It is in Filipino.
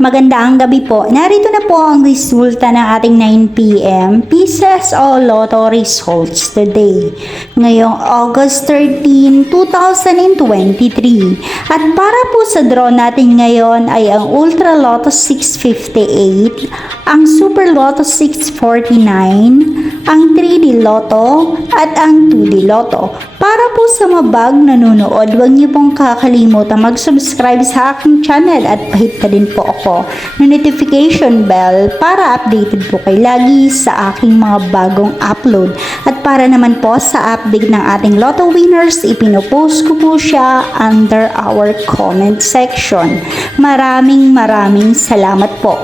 Magandang gabi po. Narito na po ang resulta ng ating 9 p.m. Pieces o Lotto results today. Ngayong August 13, 2023. At para po sa draw natin ngayon ay ang Ultra Lotto 658, ang Super Lotto 649, ang 3D Lotto at ang 2D Lotto. Para po sa mabag nanonood, huwag niyo pong kakalimutan mag-subscribe sa aking channel at pahit ka din po ako na notification bell para updated po kayo lagi sa aking mga bagong upload. At para naman po sa update ng ating Lotto winners, ipinopost ko po siya under our comment section. Maraming salamat po.